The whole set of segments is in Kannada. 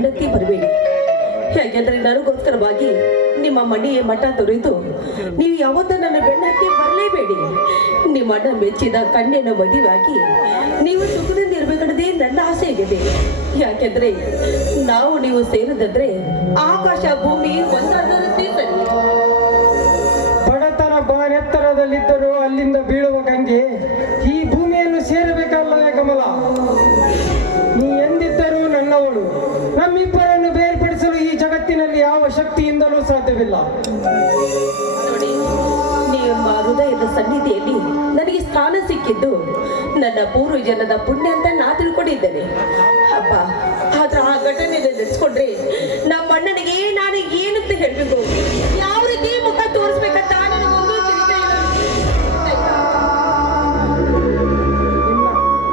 ಬೆನ್ನಕ್ಕೆ ಬರಬೇಡಿ. ಯಾಕೆಂದ್ರೆ ನನಗೋಸ್ಕರವಾಗಿ ನಿಮ್ಮ ಮನೆಯ ಮಠ ತೊರೆದು ನೀವು ಯಾವತ್ತೂ ನನ್ನ ಬೆನ್ನಕ್ಕೆ ಬರಲೇಬೇಡಿ. ನಿಮ್ಮ ಅಣ್ಣ ಮೆಚ್ಚಿದ ಕಣ್ಣಿನ ಮದುವೆಯಾಗಿ ನೀವು ಸುಖದಿಂದ ಇರಬೇಕನ್ನೋದೇ ನನ್ನ ಆಸೆ ಆಗಿದೆ. ಯಾಕೆಂದ್ರೆ ನೀವು ಸೇರಿದ್ರೆ ಆಕಾಶ ಭೂಮಿ ಒಂದಾದಂತೆ ಸರಿ. ಬಡತನ ಬಾನೆತ್ತರದಲ್ಲಿದ್ದರೂ ಅಲ್ಲಿಂದ ಬೀಳುವ ಗಂಗೆ ಈ ಭೂಮಿಯನ್ನು ಸೇರಬೇಕಲ್ಲವೇ ಕಮಲ? ನೀ ಎಂದಿದ್ದರೂ ನನ್ನವಳು. ನಮ್ಮಿಬ್ಬರನ್ನು ಬೇರ್ಪಡಿಸಲು ಈ ಜಗತ್ತಿನಲ್ಲಿ ಯಾವ ಶಕ್ತಿಯಿಂದಲೂ ಸಾಧ್ಯವಿಲ್ಲ. ನೋಡಿ, ನಿಮ್ಮ ಹೃದಯದ ಸನ್ನಿಧಿಯಲ್ಲಿ ನನಗೆ ಸ್ಥಾನ ಸಿಕ್ಕಿದ್ದು ನನ್ನ ಪೂರ್ವ ಜನದ ಪುಣ್ಯ ಅಂತ ನಾ ತಿಳ್ಕೊಂಡಿದ್ದೇನೆ. ಅಪ್ಪ, ಆದ್ರೆ ಆ ಘಟನೆ ನೆನೆಸ್ಕೊಂಡ್ರೆ ನಮ್ಮ ಅಣ್ಣನಿಗೆ ನಾನು ಏನಂತ ಹೇಳ್ಬೇಕು, ಯಾವ ರೀತಿ ಮುಖ ತೋರಿಸ್ಬೇಕಂತ ನನಗೊಂದು ತಿಳಿತಾ ಇಲ್ಲ.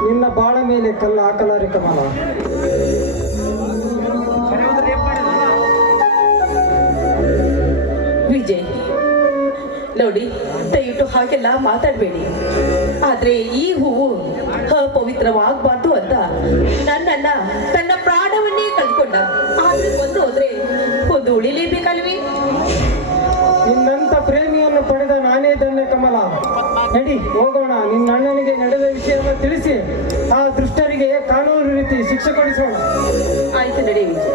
ನಿನ್ನ ಬಾಳ ಮೇಲೆ ಕಲ್ಲು ಹಾಕಲಾರೆ ಕಮಲ. ವಿಜಯ್, ನೋಡಿ, ದಯವಿಟ್ಟು ಹಾಗೆಲ್ಲ ಮಾತಾಡಬೇಡಿ. ಆದ್ರೆ ಈ ಹೂವು ಅಪವಿತ್ರವಾಗಬಾರ್ದು ಅಂತ ನನ್ನನ್ನ ತನ್ನ ಪ್ರಾಣವನ್ನೇ ಕಳ್ಕೊಂಡ. ಆದ್ರೆ ಒಂದು ಹೋದ್ರೆ ಒಂದು ಉಳಿಲೇಬೇಕಲ್ವೇ? ನಿನ್ನಂತ ಪ್ರೇಮಿಯನ್ನು ಪಡೆದ ನಾನೇ ಧನ್ಯ ಕಮಲ. ನಡಿ ಹೋಗೋಣ. ನಿನ್ನ ಅಣ್ಣನಿಗೆ ನಡೆದ ವಿಷಯವನ್ನು ತಿಳಿಸಿ ಆ ದುಷ್ಟರಿಗೆ ಕಾನೂನು ರೀತಿ ಶಿಕ್ಷೆ ಕೊಡಿಸೋಣ. ಆಯ್ತು, ನಡಿ ವಿಜಯ್.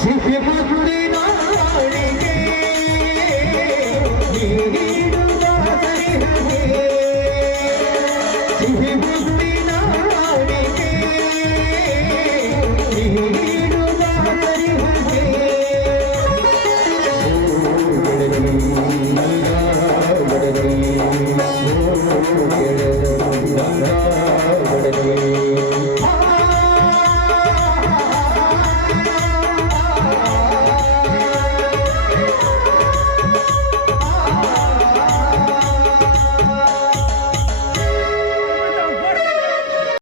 ಸಿಹಿ ಮಗುವಿನ ಬಾಳಿಗೆ